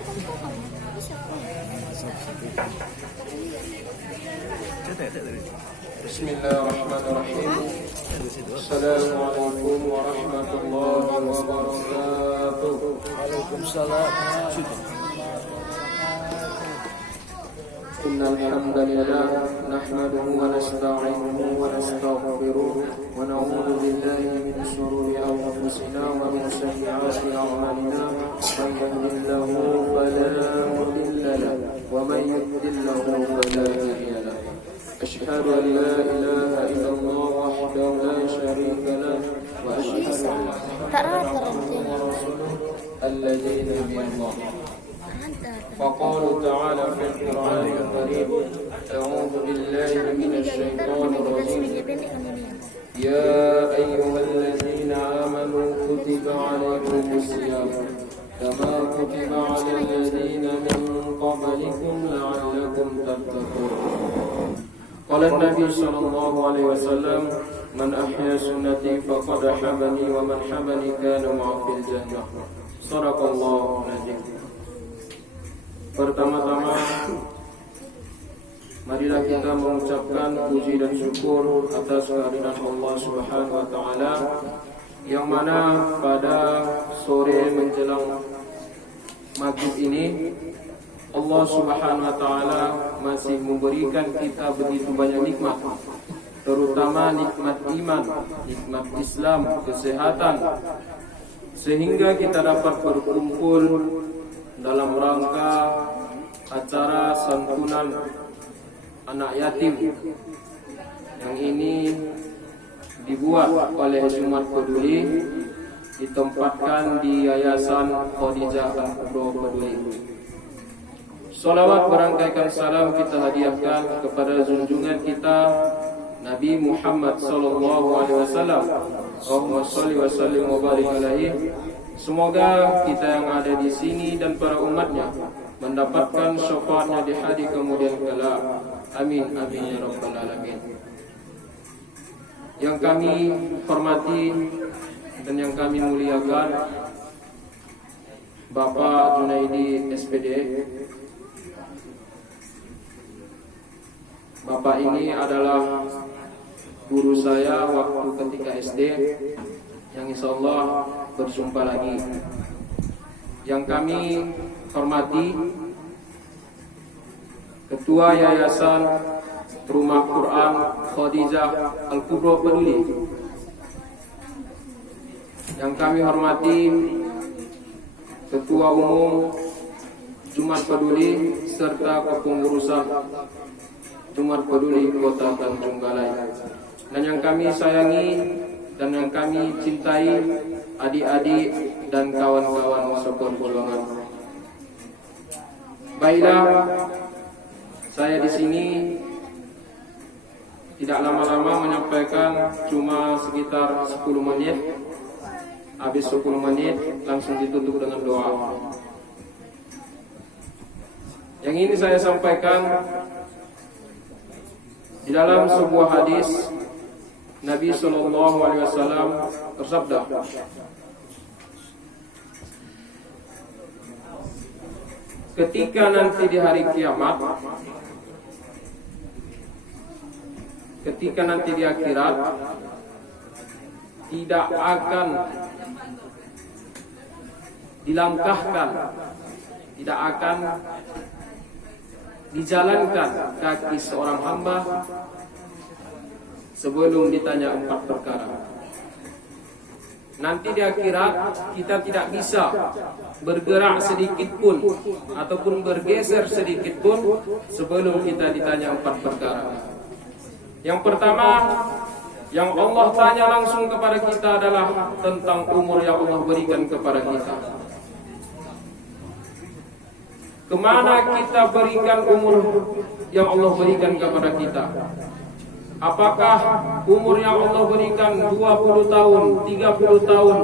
Bismillahirrahmanirrahim. Assalamualaikum warahmatullahi wabarakatuh. Waalaikumsalam. Innal hamdalillah nahmaduhu wa nasta'inuhu wa nastaghfiruh wa na'udzu billahi min shururi anfusina wa min sayyi'ati a'malina. Man yahdihillahu fala mudilla lahu wa man yudlil fala hadiya lahu. أشهد أن لا إله إلا الله وحده لا شريك له وأشهد أن محمدا ورسوله الذي نبي الله. فقال تعالى في القرآن الكريم أعوذ بالله من الشيطان الرجيم يا أيها الذين آمنوا كتب عليكم الصيام كما كتب على الذين من قبلكم لعلكم تتقون. قال النبي صلى الله عليه وسلم من أحيا سنتي فقد حبني ومن حبني كان معه في الجنة. صدق الله العظيم. Pertama-tama marilah kita mengucapkan puji dan syukur atas kehadiran Allah Subhanahu wa taala yang mana pada sore menjelang maghrib ini Allah Subhanahu wa taala masih memberikan kita begitu banyak nikmat, terutama nikmat iman, nikmat Islam, kesehatan, sehingga kita dapat berkumpul dalam rangka acara santunan anak yatim yang ini dibuat oleh Jumat Peduli, ditempatkan di Yayasan Khadijah Al-Kubra Peduli. Salawat berangkaikan salam kita hadiahkan kepada junjungan kita Nabi Muhammad sallallahu alaihi wasallam. Allahumma shalli wa sallim wa barik alaihi. Semoga kita yang ada di sini dan para umatnya mendapatkan syafaatnya di hari kemudian kelak. Amin amin ya rabbal alamin. Yang kami hormati dan yang kami muliakan Bapak Junaidi SPD. Bapak ini adalah guru saya waktu ketika SD, yang insya Allah berjumpa lagi. Yang kami hormati Ketua Yayasan Rumah Quran Khadijah Al-Kubra Peduli. Yang kami hormati Ketua Umum Jumat Peduli serta kepengurusan Jumat Peduli Kota Tanjung Balai. Dan yang kami sayangi dan yang kami cintai adik-adik dan kawan-kawan seperjuangan. Baiklah, saya di sini tidak lama-lama menyampaikan, cuma sekitar 10 menit. Habis 10 menit langsung ditutup dengan doa. Yang ini saya sampaikan di dalam sebuah hadis Nabi sallallahu alaihi wasallam bersabda, ketika nanti di hari kiamat, ketika nanti di akhirat, tidak akan dilangkahkan, tidak akan dijalankan kaki seorang hamba sebelum ditanya 4 perkara. Nanti di akhirat kita tidak bisa bergerak sedikit pun ataupun bergeser sedikit pun sebelum kita ditanya 4 perkara. Yang pertama yang Allah tanya langsung kepada kita adalah tentang umur yang Allah berikan kepada kita. Kemana kita berikan umur yang Allah berikan kepada kita? Apakah umur yang Allah berikan 20 tahun, 30 tahun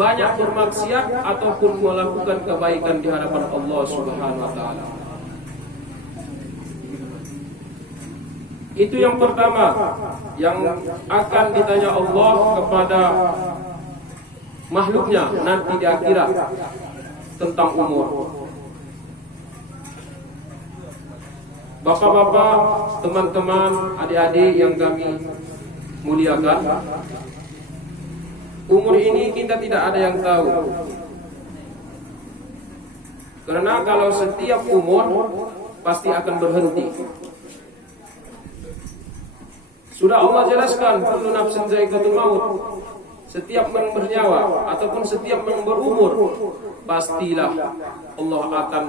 banyak bermaksiat ataupun melakukan kebaikan di hadapan Allah Subhanahu wa taala? Itu yang pertama yang akan ditanya Allah kepada makhluknya nanti di akhirat tentang umur. Bapak-bapak, teman-teman, adik-adik yang kami muliakan, umur ini kita tidak ada yang tahu. Karena kalau setiap umur pasti akan berhenti. Sudah Allah jelaskan, kullu nafsin dha'iqatul maut. Setiap yang bernyawa ataupun setiap yang berumur, pastilah Allah akan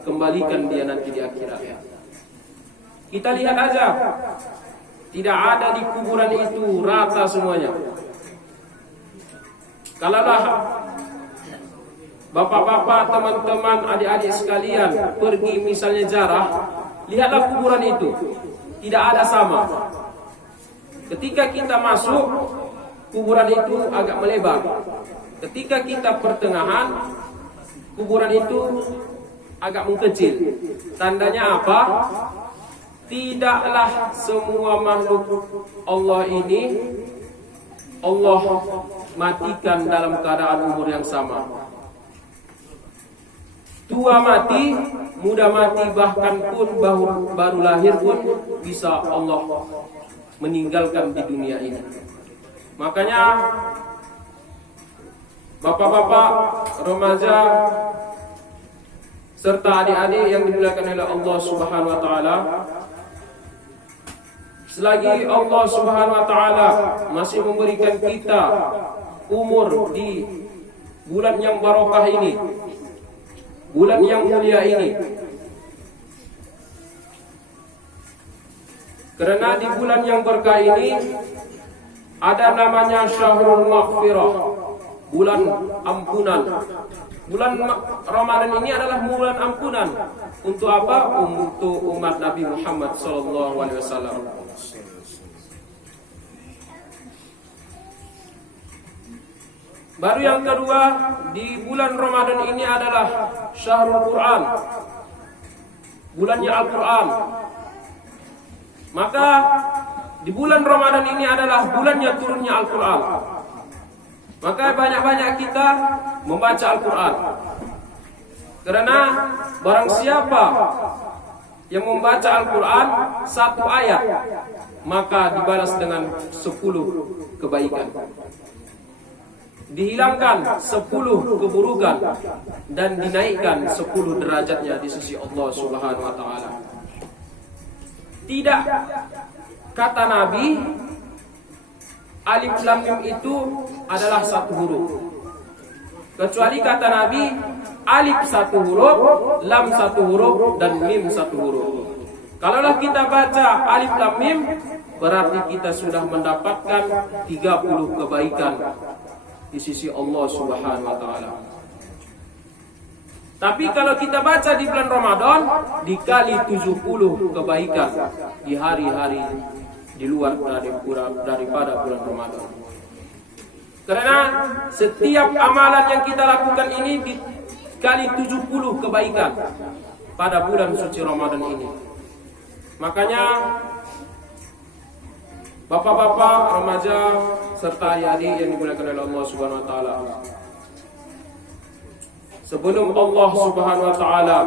kembalikan dia nanti di akhirat. Kita lihat aja, tidak ada di kuburan itu rata semuanya. Kalaulah bapak-bapak, teman-teman, adik-adik sekalian pergi misalnya ziarah, lihatlah kuburan itu, tidak ada sama. Ketika kita masuk, kuburan itu agak melebar. Ketika kita pertengahan, kuburan itu agak mengkecil. Tandanya apa? Tidaklah semua makhluk Allah ini Allah matikan dalam keadaan umur yang sama. Tua mati, muda mati, bahkan pun baru lahir pun bisa Allah meninggalkan di dunia ini. Makanya bapak-bapak, remaja, serta adik-adik yang dimuliakan oleh Allah Subhanahu wa taala, selagi Allah Subhanahu wa taala masih memberikan kita umur di bulan yang barokah ini, bulan yang mulia ini, karena di bulan yang berkah ini ada namanya Syahrul Maghfirah, bulan ampunan. Bulan Ramadan ini adalah bulan ampunan. Untuk apa? Untuk umat Nabi Muhammad SAW. Baru yang kedua, di bulan Ramadan ini adalah Syahrul Quran, bulannya Al-Quran. Maka di bulan Ramadan ini adalah bulannya turunnya Al-Quran. Maka banyak-banyak kita membaca Al-Quran. Karena barang siapa yang membaca Al-Quran satu ayat, maka dibalas dengan 10 kebaikan, dihilangkan 10 keburukan, dan dinaikkan 10 derajatnya di sisi Allah Subhanahu wa taala. Tidak kata Nabi alif lam mim itu adalah satu huruf. Kecuali kata Nabi alif satu huruf, lam satu huruf, dan mim satu huruf. Kalaulah kita baca alif lam mim, berarti kita sudah mendapatkan 30 kebaikan di sisi Allah Subhanahu wa taala. Tapi kalau kita baca di bulan Ramadan, dikali 70 kebaikan di hari-hari di luar daripada bulan Ramadan. Karena setiap amalan yang kita lakukan ini dikali 70 kebaikan pada bulan suci Ramadan ini. Makanya bapak-bapak, remaja, serta adik-adik yang dimuliakan oleh Allah Subhanahu wa taala, sebelum Allah Subhanahu wa taala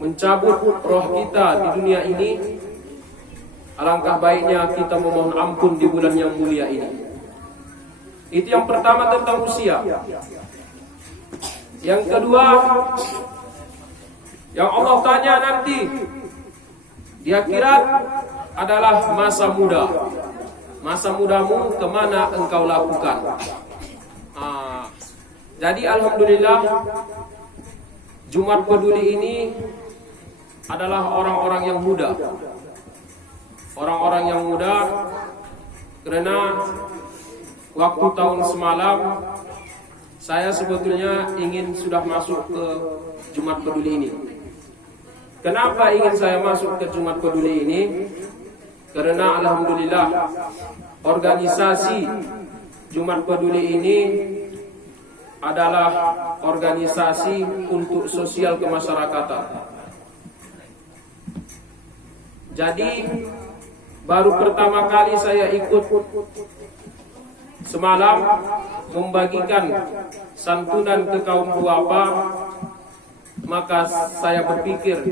mencabut roh kita di dunia ini, alangkah baiknya kita memohon ampun di bulan yang mulia ini. Itu yang pertama tentang usia. Yang kedua, yang Allah tanya nanti di akhirat adalah masa muda. Masa mudamu kemana engkau lakukan? Jadi alhamdulillah, Jumat Peduli ini adalah orang-orang yang muda. Orang-orang yang muda, karena waktu tahun semalam saya sebetulnya ingin sudah masuk ke Jumat Peduli ini. Kenapa ingin saya masuk ke Jumat Peduli ini? Karena alhamdulillah organisasi Jumat Peduli ini adalah organisasi untuk sosial kemasyarakatan. Jadi baru pertama kali saya ikut semalam membagikan santunan ke kaum duafa maka saya berpikir,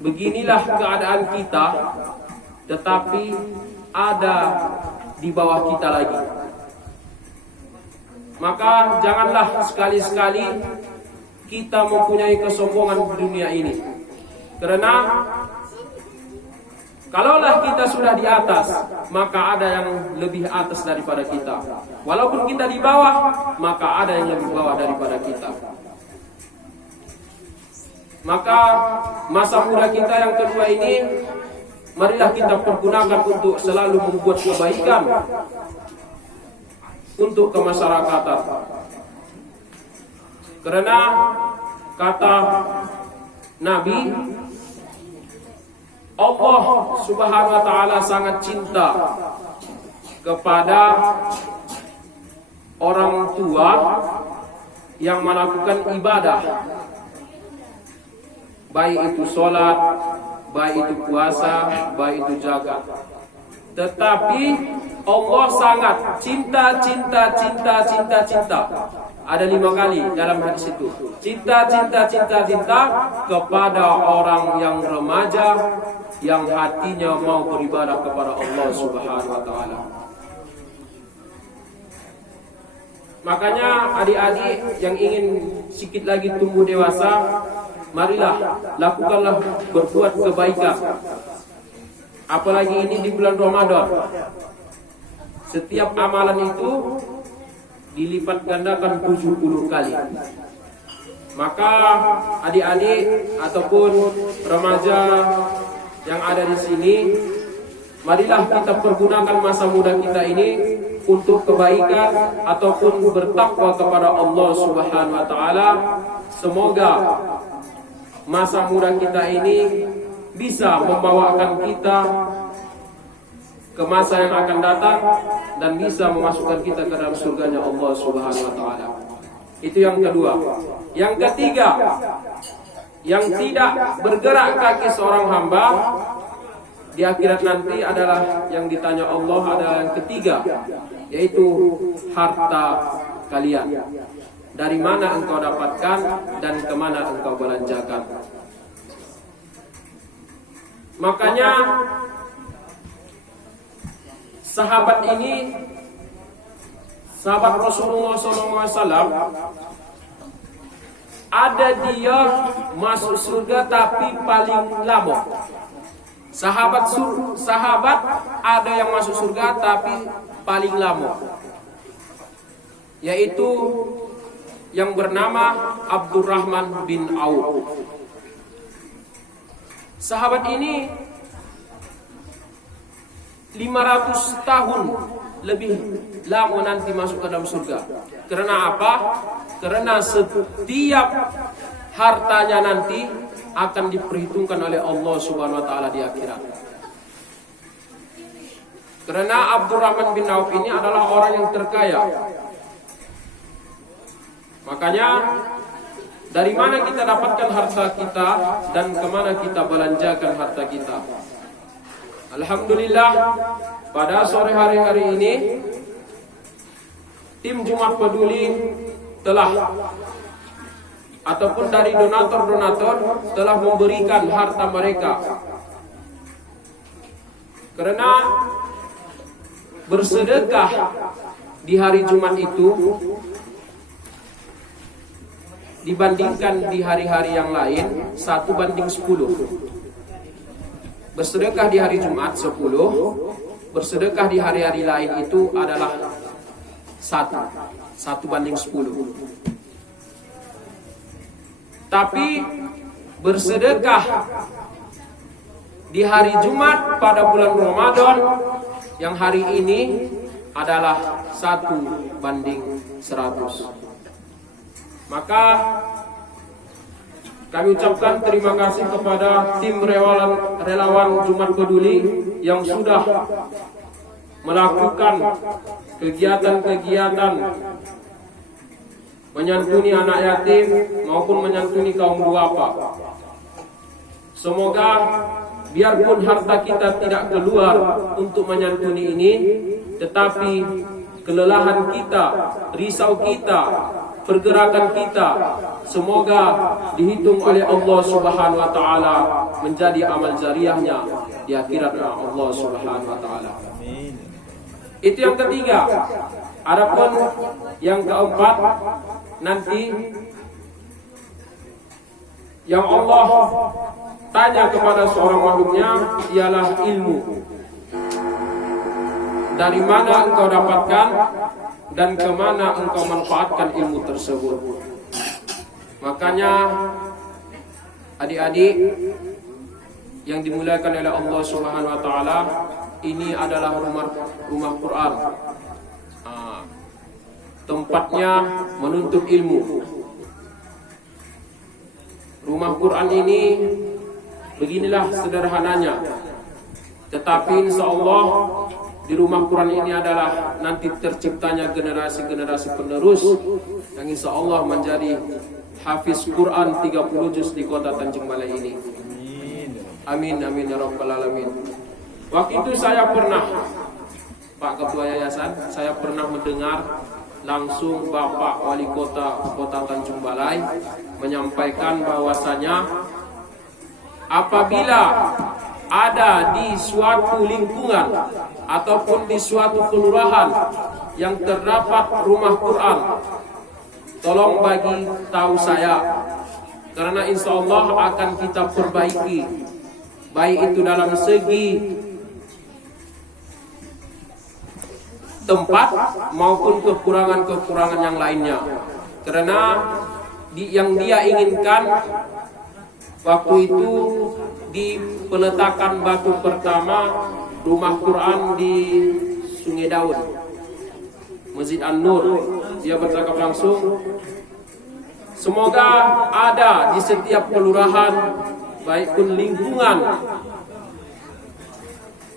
beginilah keadaan kita, tetapi ada di bawah kita lagi. Maka janganlah sekali-sekali kita mempunyai kesombongan di dunia ini. Karena kalaulah kita sudah di atas, maka ada yang lebih atas daripada kita. Walaupun kita di bawah, maka ada yang lebih bawah daripada kita. Maka masa muda kita yang kedua ini, marilah kita pergunakan untuk selalu membuat kebaikan untuk kemasyarakatan. Karena kata Nabi, Allah Subhanahu wa ta'ala sangat cinta kepada orang tua yang melakukan ibadah, baik itu sholat, baik itu puasa, baik itu zakat. Tetapi Allah sangat cinta. Ada 5 kali dalam hadis itu. Cinta kepada orang yang remaja yang hatinya mau beribadah kepada Allah Subhanahu wa ta'ala. Makanya adik-adik yang ingin sedikit lagi tumbuh dewasa, marilah lakukanlah berbuat kebaikan. Apalagi ini di bulan Ramadan. Setiap amalan itu dilipat gandakan 70 kali. Maka adik-adik ataupun remaja yang ada di sini, marilah kita pergunakan masa muda kita ini untuk kebaikan ataupun bertakwa kepada Allah Subhanahu wa ta'ala. Semoga masa muda kita ini bisa membawakan kita ke masa yang akan datang dan bisa memasukkan kita ke dalam surganya Allah Subhanahu wa ta'ala. Itu yang kedua. Yang ketiga, yang tidak bergerak kaki seorang hamba di akhirat nanti adalah yang ditanya Allah adalah yang ketiga, yaitu harta kalian. Dari mana engkau dapatkan dan kemana engkau belanjakan. Makanya sahabat ini, sahabat Rasulullah SAW, ada dia masuk surga tapi paling lama. Sahabat ada yang masuk surga tapi paling lama, yaitu yang bernama Abdurrahman bin Auf. Sahabat ini 500 tahun lebih lama nanti masuk ke dalam surga. Karena apa? Karena setiap hartanya nanti akan diperhitungkan oleh Allah Subhanahu wa ta'ala di akhirat. Karena Abdurrahman bin Auf ini adalah orang yang terkaya. Makanya dari mana kita dapatkan harta kita dan kemana kita belanjakan harta kita. Alhamdulillah, pada sore hari ini tim Jumat Peduli telah ataupun dari donatur-donatur telah memberikan harta mereka. Karena bersedekah di hari Jumat itu dibandingkan di hari-hari yang lain 1:10. Bersedekah di hari Jumat 10, bersedekah di hari-hari lain itu adalah 1:10. Tapi bersedekah di hari Jumat pada bulan Ramadan yang hari ini adalah 1:100. Maka kami ucapkan terima kasih kepada tim relawan Jumat Peduli yang sudah melakukan kegiatan-kegiatan menyantuni anak yatim maupun menyantuni kaum duafa. Semoga biarpun harta kita tidak keluar untuk menyantuni ini, tetapi kelelahan kita, risau kita, pergerakan kita semoga dihitung oleh Allah Subhanahu wa taala menjadi amal jariahnya di akhirat Allah Subhanahu wa taala. Itu yang ketiga. Adapun yang keempat, nanti yang Allah tanya kepada seorang makhluknya ialah ilmu. Dari mana engkau dapatkan dan kemana engkau manfaatkan ilmu tersebut. Makanya adik-adik yang dimuliakan oleh Allah Subhanahu wa taala, ini adalah rumah Quran. Tempatnya menuntut ilmu. Rumah Quran ini beginilah sederhananya. Tetapi insyaallah di rumah Quran ini adalah nanti terciptanya generasi-generasi penerus yang insyaallah menjadi hafiz Quran 30 juz di kota Tanjung Balai ini. Amin amin ya rabbal alamin. Waktu itu saya pernah, Pak Ketua Yayasan, saya pernah mendengar langsung Bapak Wali Kota Tanjung Balai menyampaikan bahwasanya apabila ada di suatu lingkungan ataupun di suatu kelurahan yang terdapat rumah Quran, tolong bagi tahu saya, karena insya Allah akan kita perbaiki, baik itu dalam segi tempat maupun kekurangan-kekurangan yang lainnya. Karena yang dia inginkan waktu itu di peletakan batu pertama rumah Quran di Sungai Daun, Masjid An-Nur, dia bercakap langsung, semoga ada di setiap kelurahan baik pun lingkungan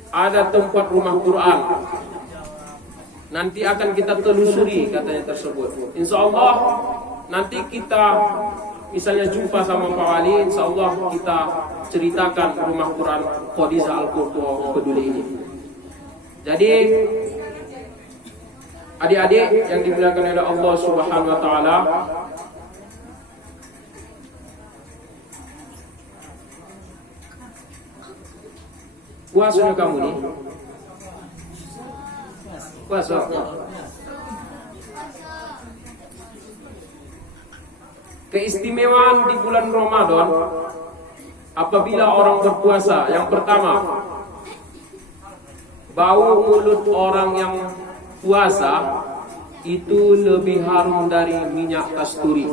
ada tempat rumah Quran. Nanti akan kita telusuri katanya tersebut. Insya Allah nanti kita misalnya jumpa sama Pak Wali, insya Allah kita ceritakan rumah Quran Khadijah Al-Qurtuh Peduli ini. Jadi adik-adik yang dimuliakan oleh Allah Subhanahu wa taala, puasnya kamu nih. Puasa. Keistimewaan di bulan Ramadan apabila orang berpuasa, yang pertama, bau mulut orang yang puasa itu lebih harum dari minyak kasturi.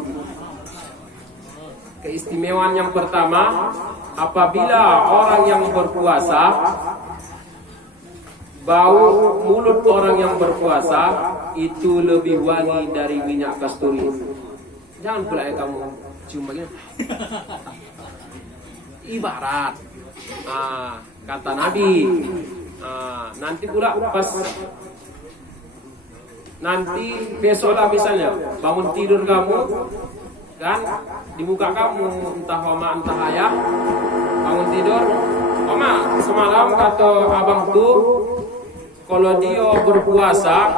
Keistimewaan yang pertama, apabila orang yang berpuasa, bau mulut orang yang berpuasa itu lebih wangi dari minyak kasturi. Jangan pula kamu cium begini. Ibarat kata Nabi, nanti pula pas nanti besok lah misalnya bangun tidur kamu kan, di muka kamu entah Oma entah Ayah, bangun tidur, Oma semalam kata abang tuh kalau dia berpuasa,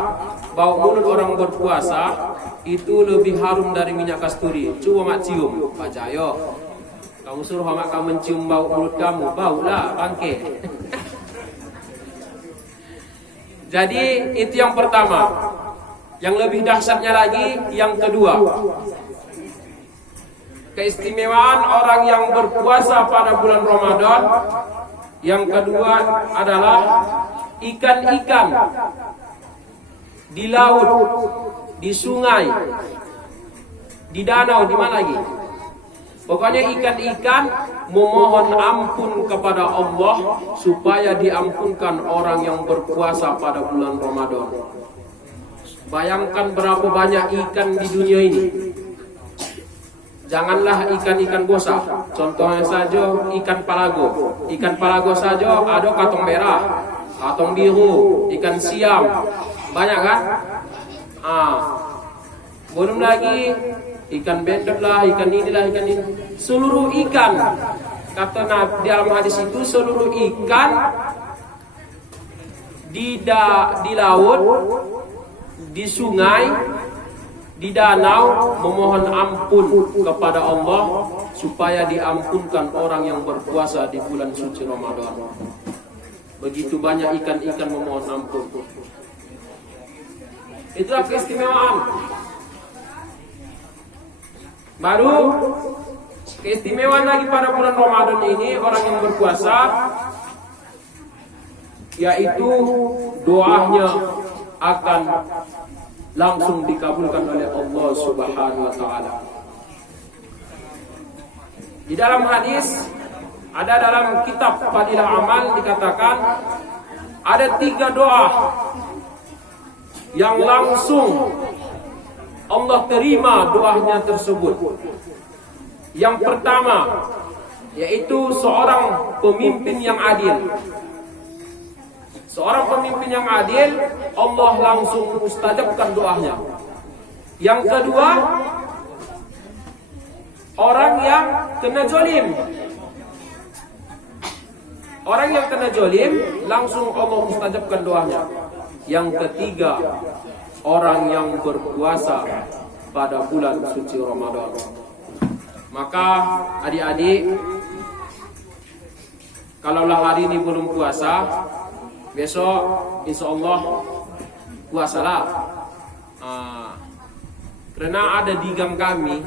bau mulut orang berpuasa itu lebih harum dari minyak kasturi. Coba mak cium, Pak Jayo. Kamu suruh mak kamu mencium bau mulut kamu, bau lah bangke. Jadi itu yang pertama. Yang lebih dahsyatnya lagi yang kedua. Keistimewaan orang yang berpuasa pada bulan Ramadan. Yang kedua adalah ikan-ikan di laut, di sungai, di danau, di mana lagi? Pokoknya ikan-ikan memohon ampun kepada Allah supaya diampunkan orang yang berpuasa pada bulan Ramadan. Bayangkan berapa banyak ikan di dunia ini. Janganlah ikan-ikan bosak. Contohnya saja ikan palago. Ikan palago saja ada katong merah, katong biru, ikan siam. Banyak kan? Belum lagi ikan bendot lah, ikan inilah, ikan ini. Seluruh ikan, kata Nabi dalam hadis itu, seluruh ikan di laut, di sungai, di danau memohon ampun kepada Allah supaya diampunkan orang yang berpuasa di bulan suci Ramadan. Begitu banyak ikan-ikan memohon ampun. Itulah keistimewaan. Baru keistimewaan lagi pada bulan Ramadan ini orang yang berpuasa, yaitu doanya akan langsung dikabulkan oleh Allah Subhanahu wa taala. Di dalam hadis, ada dalam kitab Fadilah Amal dikatakan ada 3 doa yang langsung Allah terima doanya tersebut. Yang pertama yaitu seorang pemimpin yang adil. Seorang pemimpin yang adil, Allah langsung mustajabkan doanya. Yang kedua, orang yang kena zolim. Orang yang kena zolim, langsung Allah mustajabkan doanya. Yang ketiga, orang yang berpuasa pada bulan suci Ramadan. Maka adik-adik, kalaulah hari ini belum puasa, besok insya Allah puasalah. Karena ada di gang kami,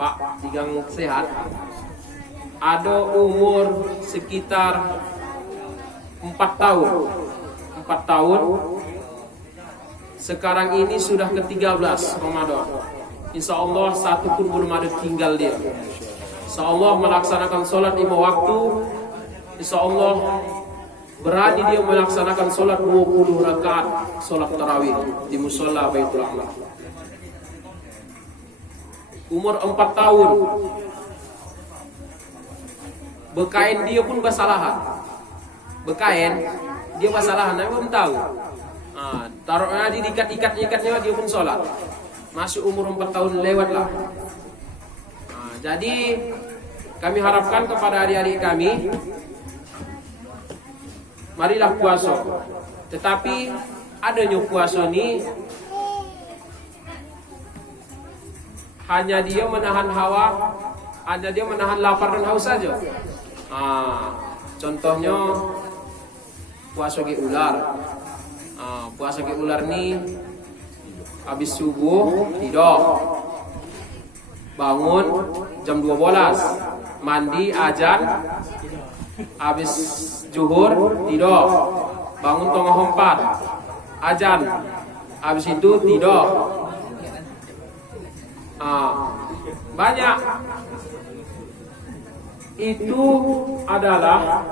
Pak, di gang sehat, ada umur sekitar 4 tahun. 4 tahun. Sekarang ini sudah ke-13 Ramadan. Insya Allah satu pun belum ada tinggal dia. Insya Allah melaksanakan sholat 5 waktu. Insya Allah berani dia melaksanakan sholat 20 rakaat sholat tarawih di musola Baitul Amal. Umur 4 tahun. Bekain dia pun basalahan. Bekain dia basalahan, saya belum tahu. Taruhnya di ikat-ikatnya dia pun sholat. Masih umur 4 tahun lewat lah. Jadi kami harapkan kepada adik-adik kami, marilah puasa. Tetapi adanya puasa ini hanya dia menahan hawa, hanya dia menahan lapar dan haus saja. Contohnya puasa ke ular. Puasa ke ular ni habis subuh tidur, bangun jam 12, mandi azan, habis zuhur tidur, bangun tengah 4, azan, habis itu tidur. Banyak. Itu adalah